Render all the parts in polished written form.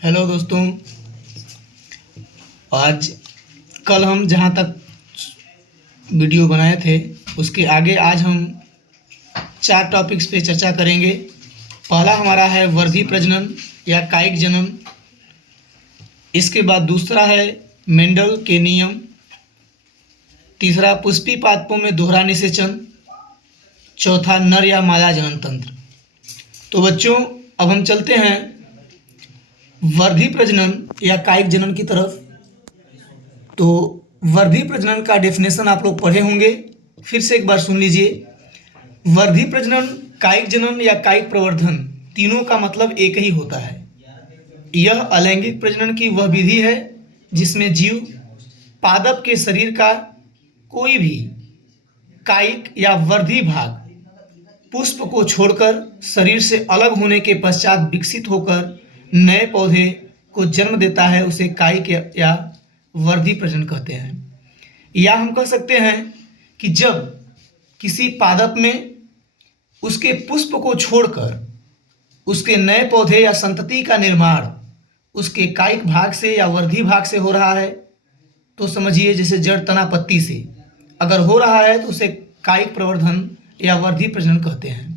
Hello दोस्तों। आज कल हम जहाँ तक वीडियो बनाए थे उसके आगे आज हम 4 टॉपिक्स पे चर्चा करेंगे। पहला हमारा है वर्धी प्रजनन या कायिक जनन। इसके बाद दूसरा है मेंडल के नियम। तीसरा पुष्पी पादपों में दोहरा निषेचन। चौथा नर या मादा जनन तंत्र। तो बच्चों, अब हम चलते हैं वर्धी प्रजनन या कायिक जनन की तरफ। तो वर्धी प्रजनन का डेफिनेशन आप लोग पढ़े होंगे, फिर से एक बार सुन लीजिए। वर्धी प्रजनन, कायिक जनन या कायिक प्रवर्धन, तीनों का मतलब एक ही होता है। यह अलैंगिक प्रजनन की वह विधि है जिसमें जीव पादप के शरीर का कोई भी कायिक या वर्धी भाग पुष्प को छोड़कर शरीर से अलग होने के पश्चात विकसित होकर नए पौधे को जन्म देता है। उसे कायिक या वर्धी प्रजनन कहते हैं। या हम कह सकते हैं कि जब किसी पादप में उसके पुष्प को छोड़कर उसके नए पौधे या संतति का निर्माण उसके कायिक भाग से या वर्धी भाग से हो रहा है, तो समझिए जैसे जड़, तना, पत्ती से अगर हो रहा है तो उसे कायिक प्रवर्धन या वर्धी प्रजनन कहते हैं।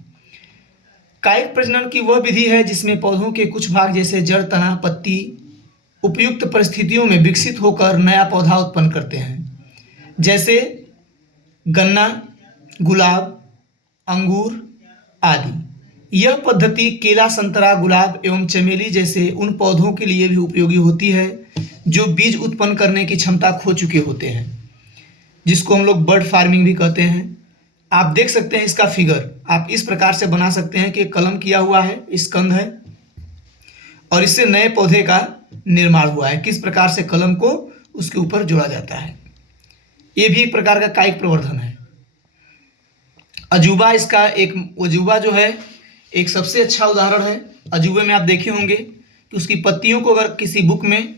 कायिक प्रजनन की वह विधि है जिसमें पौधों के कुछ भाग जैसे जड़, तना, पत्ती उपयुक्त परिस्थितियों में विकसित होकर नया पौधा उत्पन्न करते हैं, जैसे गन्ना, गुलाब, अंगूर आदि। यह पद्धति केला, संतरा, गुलाब एवं चमेली जैसे उन पौधों के लिए भी उपयोगी होती है जो बीज उत्पन्न करने की क्षमता खो चुके होते हैं, जिसको हम लोग बर्ड फार्मिंग भी कहते हैं। आप देख सकते हैं इसका फिगर आप इस प्रकार से बना सकते हैं कि कलम किया हुआ है, स्कंद है और इससे नए पौधे का निर्माण हुआ है। किस प्रकार से कलम को उसके ऊपर जोड़ा जाता है, ये भी एक प्रकार का कायिक प्रवर्धन है। अजूबा, इसका एक अजूबा जो है एक सबसे अच्छा उदाहरण है। अजूबे में आप देखे होंगे कि उसकी पत्तियों को अगर किसी बुक में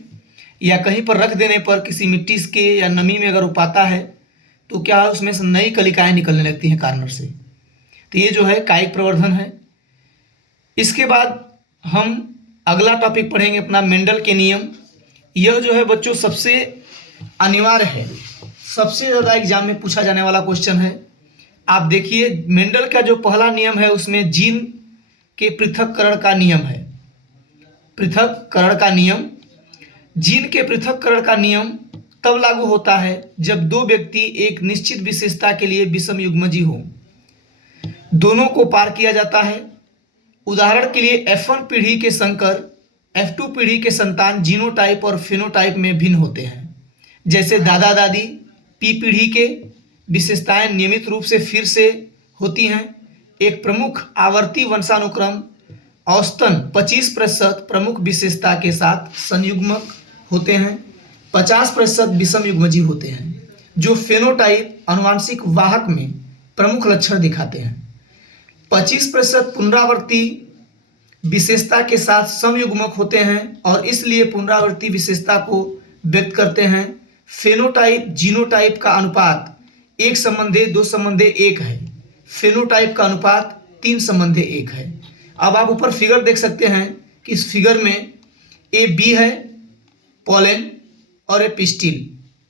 या कहीं पर रख देने पर किसी मिट्टी के या नमी में अगर वो पाता है तो क्या है, उसमें से नई कलिकाएं निकलने लगती हैं कार्नर से। तो ये जो है कायिक प्रवर्धन है। इसके बाद हम अगला टॉपिक पढ़ेंगे अपना मेंडल के नियम। यह जो है बच्चों सबसे अनिवार्य है, सबसे ज़्यादा एग्जाम में पूछा जाने वाला क्वेश्चन है। आप देखिए मेंडल का जो पहला नियम है उसमें जीन के पृथक्करण का नियम है। पृथक्करण का नियम, जीन के पृथक्करण का नियम तब लागू होता है जब दो व्यक्ति एक निश्चित विशेषता के लिए विषम युग्मजी हो। दोनों को पार किया जाता है। उदाहरण के लिए F1 पीढ़ी के संकर F2 पीढ़ी के संतान जीनोटाइप और फेनोटाइप में भिन्न होते हैं। जैसे दादा दादी P पीढ़ी के विशेषताएं नियमित रूप से फिर से होती हैं। एक प्रमुख आवर्ती वंशानुक्रम औसतन 25% प्रमुख विशेषता के साथ संयुग्मक होते हैं। 50% विषम युग्मजी होते हैं जो फेनोटाइप आनुवंशिक वाहक में प्रमुख लक्षण दिखाते हैं। 25% पुनरावर्ती विशेषता के साथ समयुग्मक होते हैं और इसलिए पुनरावर्ती विशेषता को व्यक्त करते हैं। फेनोटाइप जीनोटाइप का अनुपात 1:2:1 है। फेनोटाइप का अनुपात 3:1 है। अब आप ऊपर फिगर देख सकते हैं कि इस फिगर में ए बी है पोलन और ए पिस्टिल।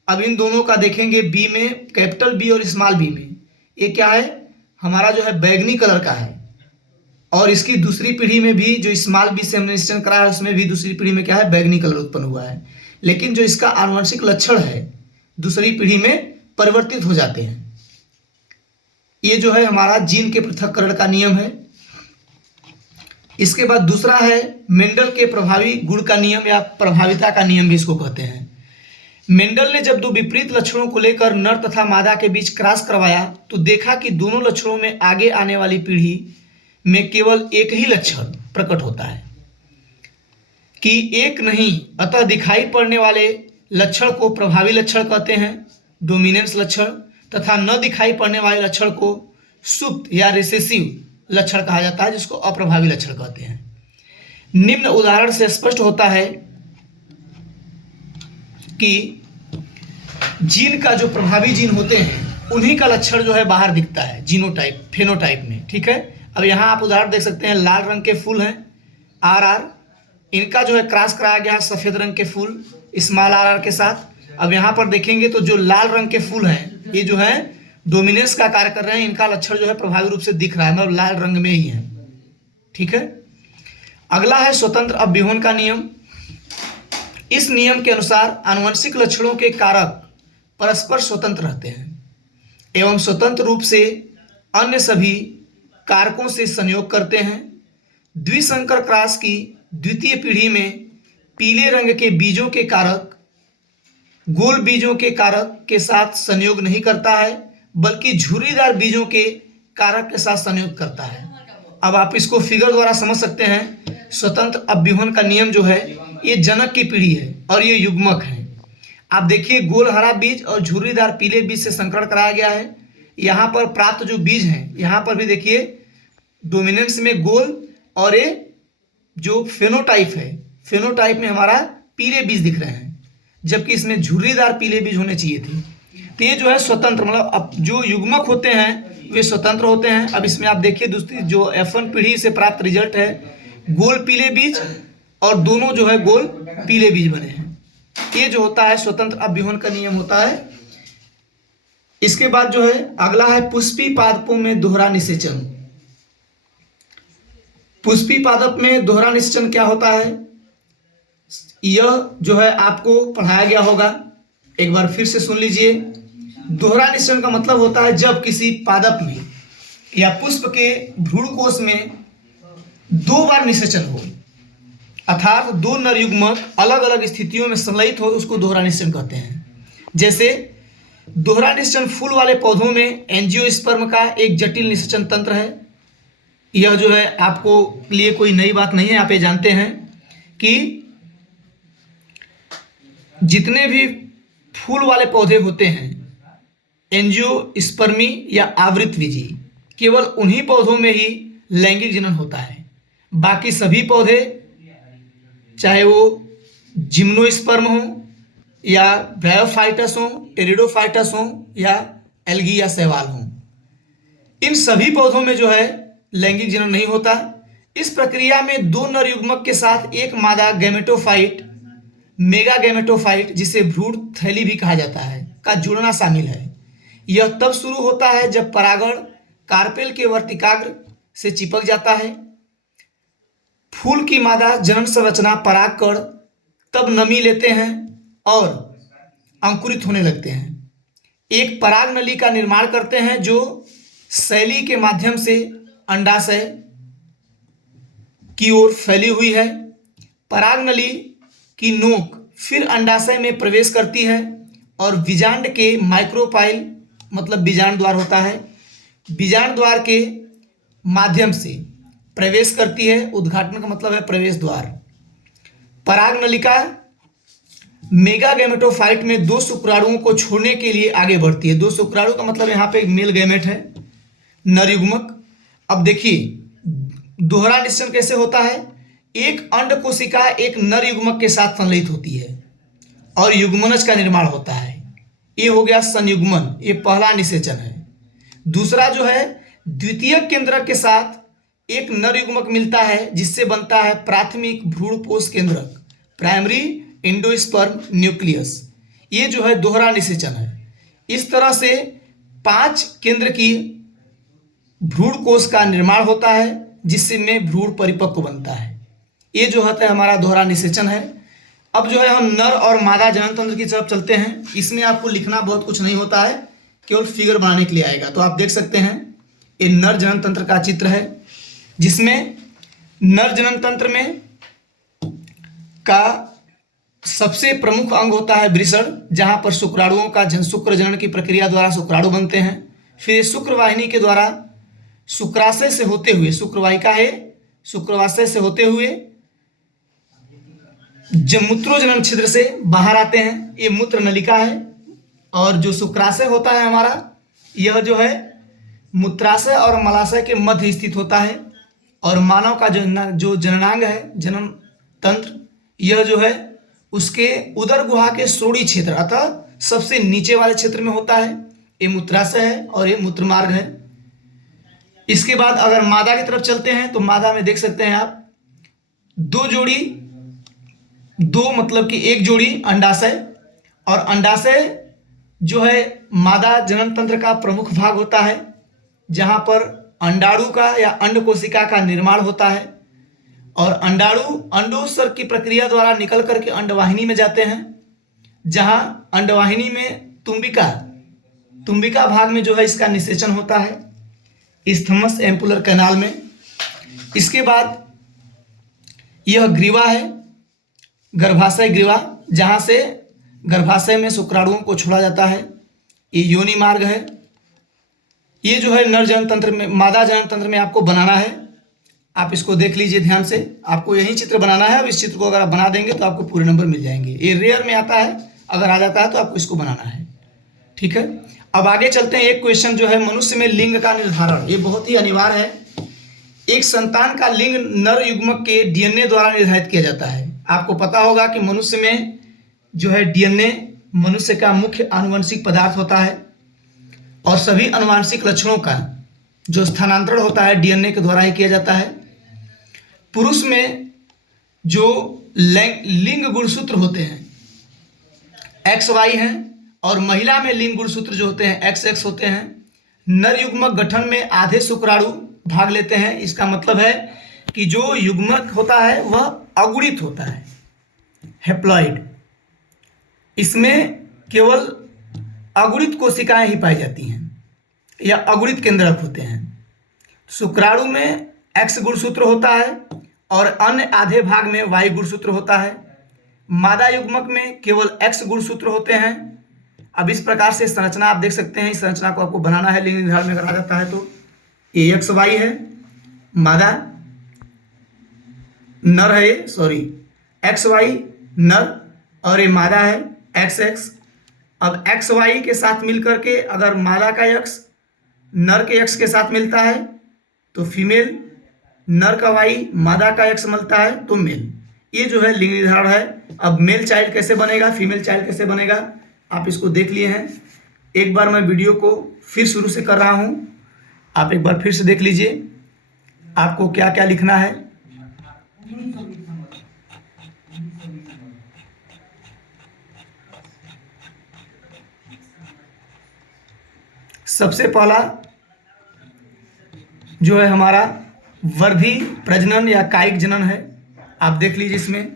अब इन दोनों का देखेंगे, बी में कैपिटल बी और स्मॉल बी में ये क्या है, हमारा जो है बैगनी कलर का है। और इसकी दूसरी पीढ़ी में भी जो स्मॉल बी से हमने निश्चय करा है उसमें भी दूसरी पीढ़ी में क्या है, बैगनी कलर उत्पन्न हुआ है। लेकिन जो इसका आनुवंशिक लक्षण है दूसरी पीढ़ी में परिवर्तित हो जाते हैं। ये जो है हमारा जीन के पृथक्करण का नियम है। इसके बाद दूसरा है मेंडल के प्रभावी गुण का नियम या प्रभाविता का नियम भी इसको कहते हैं। मेंडल ने जब दो विपरीत लक्षणों को लेकर नर तथा मादा के बीच क्रॉस करवाया तो देखा कि दोनों लक्षणों में आगे आने वाली पीढ़ी में केवल एक ही लक्षण प्रकट होता है कि एक नहीं, अतः दिखाई पड़ने वाले लक्षण को प्रभावी लक्षण कहते हैं, डोमिनेंस लक्षण, तथा न दिखाई पड़ने वाले लक्षण को सुप्त या रिसेसिव लक्षण कहा जाता है, जिसको अप्रभावी लक्षण कहते हैं। निम्न उदाहरण से स्पष्ट होता है कि जीन का जो प्रभावी जीन होते हैं उन्हीं का लक्षण जो है बाहर दिखता है जीनोटाइप फेनोटाइप में। ठीक है, अब यहाँ आप उदाहरण देख सकते हैं, लाल रंग के फूल हैं RR इनका जो है क्रॉस कराया गया है सफ़ेद रंग के फूल स्मॉल आर के साथ। अब यहाँ पर देखेंगे तो जो लाल रंग के फूल हैं ये जो है डोमिनेंस का कार्य कर रहे हैं, इनका लक्षण जो है प्रभावी रूप से दिख रहा है, मतलब लाल रंग में ही है। ठीक है, अगला है स्वतंत्र अभ्यूहन का नियम। इस नियम के अनुसार आनुवंशिक लक्षणों के कारक परस्पर स्वतंत्र रहते हैं एवं स्वतंत्र रूप से अन्य सभी कारकों से संयोग करते हैं। द्विसंकर क्रॉस की द्वितीय पीढ़ी में पीले रंग के बीजों के कारक गोल बीजों के कारक के साथ संयोग नहीं करता है, बल्कि झुर्रीदार बीजों के कारक के साथ संयोग करता है। अब आप इसको फिगर द्वारा समझ सकते हैं। स्वतंत्र अभ्यूहन का नियम जो है ये जनक की पीढ़ी है और ये युग्मक है। आप देखिए गोल हरा बीज और झुर्रीदार पीले बीज से संकरण कराया गया है। यहाँ पर प्राप्त जो बीज हैं यहाँ पर भी देखिए डोमिनेंस में गोल और ये जो फेनोटाइप है, फेनोटाइप में हमारा पीले बीज दिख रहे हैं, जबकि इसमें झुर्रीदार पीले बीज होने चाहिए थे। तो ये जो है स्वतंत्र, मतलब अब जो युग्मक होते हैं वे स्वतंत्र होते हैं। अब इसमें आप देखिए दूसरी जो F1 पीढ़ी से प्राप्त रिजल्ट है गोल पीले बीज और दोनों जो है गोल पीले बीज बने हैं। ये जो होता है स्वतंत्र अभ्यूहन का नियम होता है। इसके बाद जो है अगला है पुष्पी पादपों में दोहरा निषेचन। पुष्पी पादप में दोहरा निषेचन क्या होता है, यह जो है आपको पढ़ाया गया होगा, एक बार फिर से सुन लीजिए। दोहरा निषेचन का मतलब होता है जब किसी पादप में या पुष्प के भ्रूणकोश में दो बार निषेचन हो, अर्थात दो नर युग्मक अलग अलग स्थितियों में संलयित हो, उसको दोहरा निषेचन कहते हैं। जैसे दोहरा निषेचन फूल वाले पौधों में एंजियोस्पर्म का एक जटिल निषेचन तंत्र है। यह जो है आपको लिए कोई नई बात नहीं है, आप ये जानते हैं कि जितने भी फूल वाले पौधे होते हैं एंजियोस्पर्मी या आवृतबीजी, केवल उन्हीं पौधों में ही लैंगिक जनन होता है। बाकी सभी पौधे चाहे वो जिम्नोस्पर्म हो या ब्रायोफाइटस हो, टेरिडोफाइटस हो या एल्गी या शैवाल हो, इन सभी पौधों में जो है लैंगिक जनन नहीं होता। इस प्रक्रिया में दो नर युग्मक के साथ एक मादा गैमेटोफाइट, मेगा गैमेटोफाइट जिसे भ्रूण थैली भी कहा जाता है, का जुड़ना शामिल है। यह तब शुरू होता है जब परागण कार्पेल के वर्तिकाग्र से चिपक जाता है। फूल की मादा जनन संरचना परागकण तब नमी लेते हैं और अंकुरित होने लगते हैं। एक पराग नली का निर्माण करते हैं जो शैली के माध्यम से अंडाशय की ओर फैली हुई है। पराग नली की नोक फिर अंडाशय में प्रवेश करती है और बीजांड के माइक्रोपाइल, मतलब बीजांड द्वार होता है, बीजांड द्वार के माध्यम से प्रवेश करती है। उद्घाटन का मतलब है प्रवेश द्वार। पराग नलिका मेगा गैमेटोफाइट में दो शुक्राणुओं को छोड़ने के लिए आगे बढ़ती है। दो शुक्राणु का मतलब यहाँ पे मेल गैमेट है, नर युग्मक। अब देखिए दोहरा निषेचन कैसे होता है, एक अंड कोशिका एक नर युग्मक के साथ संलयित होती है और युग्मनज का निर्माण होता है। ये हो गया संयुग्मन, ये पहला निषेचन है। दूसरा जो है द्वितीय केंद्रक के साथ एक नर युग्मक मिलता है जिससे बनता है प्राथमिक भ्रूणपोष केंद्रक, प्राइमरी एंडोस्पर्म न्यूक्लियस। ये जो है दोहरा निषेचन है। इस तरह से 5 केंद्र की भ्रूण कोश का निर्माण होता है जिससे में भ्रूण परिपक्व बनता है। ये जो होता है हमारा दोहरा निषेचन है। अब जो है हम नर और मादा जनन तंत्र की तरफ चलते हैं। इसमें आपको लिखना बहुत कुछ नहीं होता है, केवल फिगर बनाने के लिए आएगा। तो आप देख सकते हैं ये नर जनन तंत्र का चित्र है जिसमें नर जनन तंत्र में का सबसे प्रमुख अंग होता है वृषण, जहाँ पर शुक्राणुओं का शुक्र जनन की प्रक्रिया द्वारा शुक्राणु बनते हैं। फिर शुक्रवाहिनी के द्वारा शुक्राशय से होते हुए, शुक्रवाहिका है, शुक्रवाशय से होते हुए मूत्रोजनन छिद्र से बाहर आते हैं। ये मूत्र नलिका है। और जो शुक्राशय होता है हमारा, यह जो है मूत्राशय और मलाशय के मध्य स्थित होता है। और मानव का जो जननांग है, जनन तंत्र, यह जो है उसके उदर गुहा के श्रोणि क्षेत्र, अतः सबसे नीचे वाले क्षेत्र में होता है। ये मूत्राशय है और ये मूत्रमार्ग है। इसके बाद अगर मादा की तरफ चलते हैं तो मादा में देख सकते हैं आप 2 जोड़ी दो मतलब कि एक जोड़ी अंडाशय, और अंडाशय जो है मादा जनन तंत्र का प्रमुख भाग होता है, जहाँ पर अंडाणु का या अंड कोशिका का निर्माण होता है, और अंडाणु अंडोत्सर्ग की प्रक्रिया द्वारा निकल करके अंडवाहिनी में जाते हैं, जहाँ अंडवाहिनी में तुम्बिका भाग में जो है इसका निषेचन होता है इस्थमस एम्पुलर कैनाल में। इसके बाद यह ग्रीवा है, गर्भाशय ग्रीवा, जहाँ से गर्भाशय में शुक्राणुओं को छोड़ा जाता है। ये योनि मार्ग है। ये जो है नर जनन तंत्र में, मादा जनन तंत्र में आपको बनाना है। आप इसको देख लीजिए ध्यान से, आपको यही चित्र बनाना है। अब इस चित्र को अगर आप बना देंगे तो आपको पूरे नंबर मिल जाएंगे। ये रेयर में आता है, अगर आ जाता है तो आपको इसको बनाना है, ठीक है। अब आगे चलते हैं। एक क्वेश्चन जो है मनुष्य में लिंग का निर्धारण, ये बहुत ही अनिवार्य है। एक संतान का लिंग नर युग्मक के डीएनए द्वारा निर्धारित किया जाता है। आपको पता होगा कि मनुष्य में जो है डीएनए मनुष्य का मुख्य आनुवंशिक पदार्थ होता है, और सभी आनुवंशिक लक्षणों का जो स्थानांतरण होता है डीएनए के द्वारा ही किया जाता है। पुरुष में जो लिंग गुणसूत्र होते हैं XY हैं, और महिला में लिंग गुणसूत्र जो होते हैं XX होते हैं। नर युग्मक गठन में आधे शुक्राणु भाग लेते हैं। इसका मतलब है कि जो युग्मक होता है वह अगुणित होता है, हेप्लॉइड। इसमें केवल अगुणित कोशिकाएं ही पाई जाती हैं या अगुणित केंद्रक होते हैं। शुक्राणु में X गुणसूत्र होता है और अन्य आधे भाग में Y गुणसूत्र होता है। मादा युग्मक में केवल X गुणसूत्र होते हैं। अब इस प्रकार से संरचना आप देख सकते हैं। इस संरचना को आपको बनाना है लिंग निर्धारण में, अगर आ जाता है तो। ये XY है, मादा, नर है ये, सॉरी XY नर, और ये मादा है XX। अब XY के साथ मिलकर के अगर मादा का X नर के X के साथ मिलता है तो फीमेल, नर का Y मादा का X मिलता है तो मेल। ये जो है लिंग निर्धारण है। अब मेल चाइल्ड कैसे बनेगा, फीमेल चाइल्ड कैसे बनेगा, आप इसको देख लिए हैं। एक बार मैं वीडियो को फिर शुरू से कर रहा हूँ, आप एक बार फिर से देख लीजिए आपको क्या क्या लिखना है। सबसे पहला जो है हमारा वर्धी प्रजनन या कायिक जनन है। आप देख लीजिए इसमें,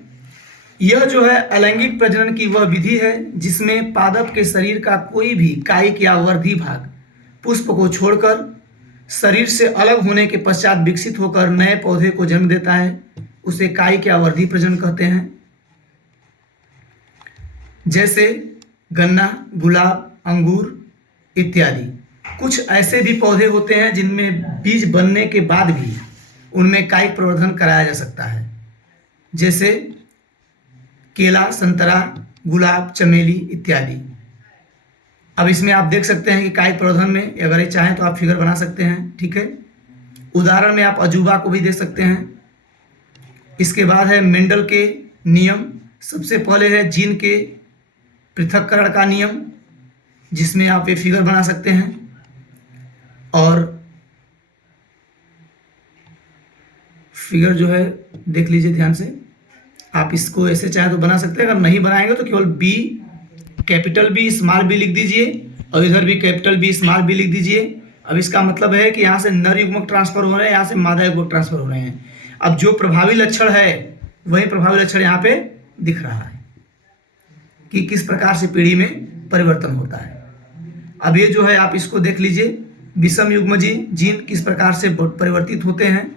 यह जो है अलैंगिक प्रजनन की वह विधि है जिसमें पादप के शरीर का कोई भी कायिक या वर्धी भाग पुष्प को छोड़कर शरीर से अलग होने के पश्चात विकसित होकर नए पौधे को जन्म देता है। उसे कायिक या वर्धी प्रजनन कहते हैं। जैसे गन्ना, गुलाब, अंगूर इत्यादि। कुछ ऐसे भी पौधे होते हैं जिनमें बीज बनने के बाद भी उनमें कायिक प्रवर्धन कराया जा सकता है, जैसे केला, संतरा, गुलाब, चमेली इत्यादि। अब इसमें आप देख सकते हैं कि कायिक प्रवर्धन में अगर ये चाहें तो आप फिगर बना सकते हैं, ठीक है। उदाहरण में आप अजूबा को भी दे सकते हैं। इसके बाद है मेंडल के नियम। सबसे पहले है जीन के पृथक्करण का नियम, जिसमें आप ये फिगर बना सकते हैं। और फिगर जो है देख लीजिए ध्यान से, आप इसको ऐसे चाहे तो बना सकते हैं। अगर नहीं बनाएंगे तो केवल B, capital B, small b लिख दीजिए, और इधर भी कैपिटल B, स्मॉल b लिख दीजिए। अब इसका मतलब है कि यहाँ से नर युग्मक ट्रांसफर हो रहे हैं, यहाँ से मादा युग्मक ट्रांसफर हो रहे हैं। अब जो प्रभावी लक्षण है वही प्रभावी लक्षण यहाँ पे दिख रहा है कि किस प्रकार से पीढ़ी में परिवर्तन होता है। अब ये जो है आप इसको देख लीजिए, विषम युग्म जीन किस प्रकार से परिवर्तित होते हैं।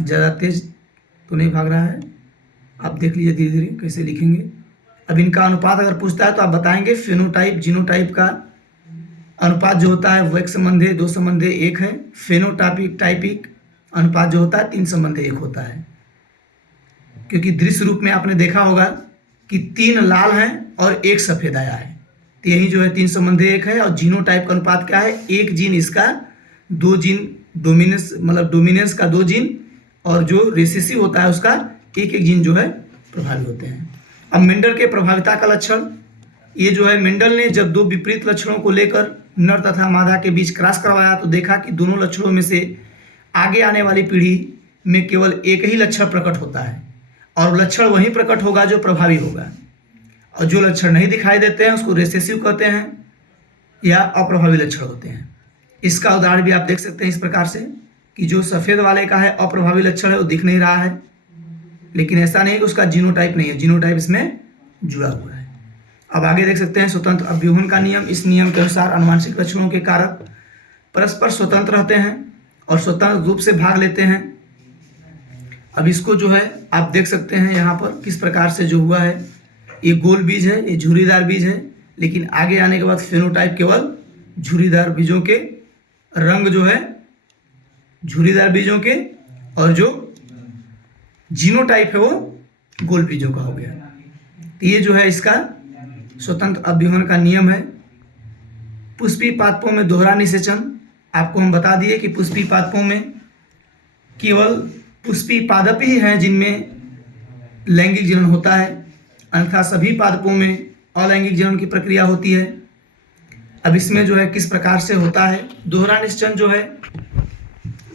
ज़्यादा तेज तो नहीं भाग रहा है, आप देख लीजिए धीरे धीरे कैसे लिखेंगे। अब इनका अनुपात अगर पूछता है तो आप बताएंगे। फेनोटाइप जीनोटाइप का अनुपात जो होता है वो 1:2:1 है। फेनोटाइपिक अनुपात जो होता है 3:1 होता है, क्योंकि दृश्य रूप में आपने देखा होगा कि 3 लाल हैं और 1 सफ़ेद आया है, तो यही जो है 3:1 है। और जीनोटाइप का अनुपात क्या है, 1 जीन इसका, 2 जीन डोमिनेंस, मतलब डोमिनेंस का 2 जीन, और जो रिसेसिव होता है उसका 1 जीन जो है प्रभावी होते हैं। अब मेंडल के प्रभाविता का लक्षण, ये जो है मेंडल ने जब 2 विपरीत लक्षणों को लेकर नर तथा मादा के बीच क्रॉस करवाया तो देखा कि दोनों लक्षणों में से आगे आने वाली पीढ़ी में केवल एक ही लक्षण प्रकट होता है, और लक्षण वही प्रकट होगा जो प्रभावी होगा, और जो लक्षण नहीं दिखाई देते हैं उसको रिसेसिव कहते हैं या अप्रभावी लक्षण होते हैं। इसका उदाहरण भी आप देख सकते हैं इस प्रकार से कि जो सफ़ेद वाले का है अप्रभावी लक्षण है, वो दिख नहीं रहा है, लेकिन ऐसा नहीं कि उसका जीनोटाइप नहीं है, जीनोटाइप इसमें जुड़ा हुआ है। अब आगे देख सकते हैं स्वतंत्र अभ्यूहन का नियम। इस नियम के अनुसार आनुवंशिक लक्षणों के कारक परस्पर स्वतंत्र रहते हैं और स्वतंत्र रूप से भाग लेते हैं। अब इसको जो है आप देख सकते हैं यहाँ पर किस प्रकार से जो हुआ है, ये गोल बीज है, ये झुर्रीदार बीज है, लेकिन आगे आने के बाद फेनोटाइप केवल झुर्रीदार बीजों के रंग जो है झुर्रीदार बीजों के, और जो जीनोटाइप है वो गोल बीजों का हो गया। तो ये जो है इसका स्वतंत्र अभ्यूहन का नियम है। पुष्पी पादपों में दोहरा निषेचन, आपको हम बता दिए कि पुष्पी पादपों में केवल पुष्पी पादप ही हैं जिनमें लैंगिक जनन होता है, अन्यथा सभी पादपों में अलैंगिक जनन की प्रक्रिया होती है। अब इसमें जो है किस प्रकार से होता है, दोहरा निषेचन जो है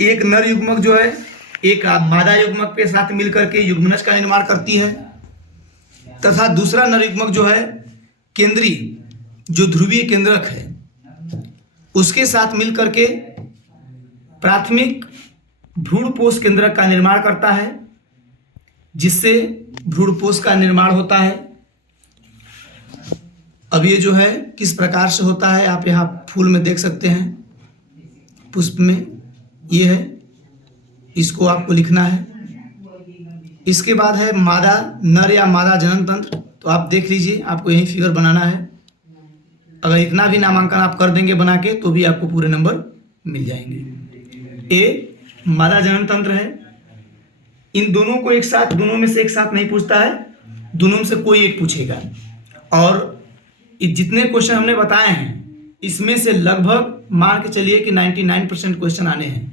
एक नर युग्मक जो है एक मादा युग्मक के साथ मिलकर के युग्मनज का निर्माण करती है, तथा दूसरा नर युग्मक जो है केंद्रीय जो ध्रुवीय केंद्रक है उसके साथ मिलकर के प्राथमिक भ्रूणपोष केंद्रक का निर्माण करता है, जिससे भ्रूणपोष का निर्माण होता है। अब ये जो है किस प्रकार से होता है आप यहाँ फूल में देख सकते हैं, पुष्प में ये है, इसको आपको लिखना है। इसके बाद है मादा नर या मादा जनन तंत्र, तो आप देख लीजिए, आपको यही फिगर बनाना है। अगर इतना भी नामांकन आप कर देंगे बना के तो भी आपको पूरे नंबर मिल जाएंगे। ए मादा जनन तंत्र है, इन दोनों को एक साथ, दोनों में से एक साथ नहीं पूछता है, दोनों में से कोई एक पूछेगा। और जितने क्वेश्चन हमने बताए हैं इसमें से लगभग मान के चलिए कि 99% क्वेश्चन आने हैं,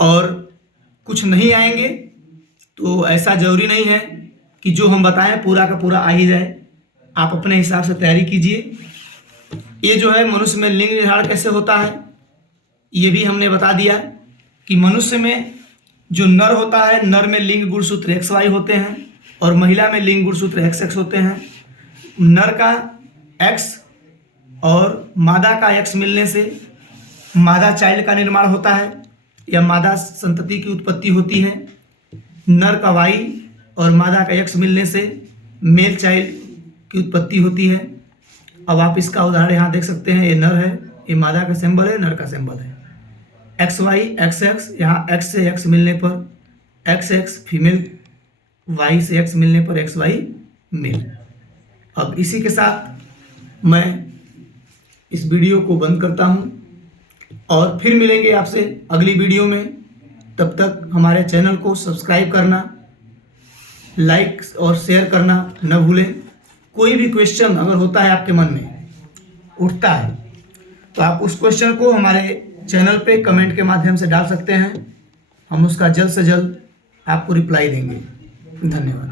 और कुछ नहीं आएंगे तो ऐसा जरूरी नहीं है कि जो हम बताएं पूरा का पूरा आ ही जाए, आप अपने हिसाब से तैयारी कीजिए। ये जो है मनुष्य में लिंग निर्धारण कैसे होता है ये भी हमने बता दिया कि मनुष्य में जो नर होता है, नर में लिंग गुणसूत्र XY होते हैं और महिला में लिंग गुणसूत्र XX होते हैं। नर का X और मादा का X मिलने से मादा चाइल्ड का निर्माण होता है या मादा संतति की उत्पत्ति होती है। नर का Y और मादा का X मिलने से मेल चाइल्ड की उत्पत्ति होती है। अब आप इसका उदाहरण यहाँ देख सकते हैं, ये नर है, ये मादा का सिंबल है, नर का सिंबल है। XY XX, यहाँ X से X मिलने पर XX फीमेल, Y से X मिलने पर XY मेल। अब इसी के साथ मैं इस वीडियो को बंद करता हूँ और फिर मिलेंगे आपसे अगली वीडियो में। तब तक हमारे चैनल को सब्सक्राइब करना, लाइक और शेयर करना न भूलें। कोई भी क्वेश्चन अगर होता है आपके मन में उठता है तो आप उस क्वेश्चन को हमारे चैनल पे कमेंट के माध्यम से डाल सकते हैं, हम उसका जल्द से जल्द आपको रिप्लाई देंगे। धन्यवाद।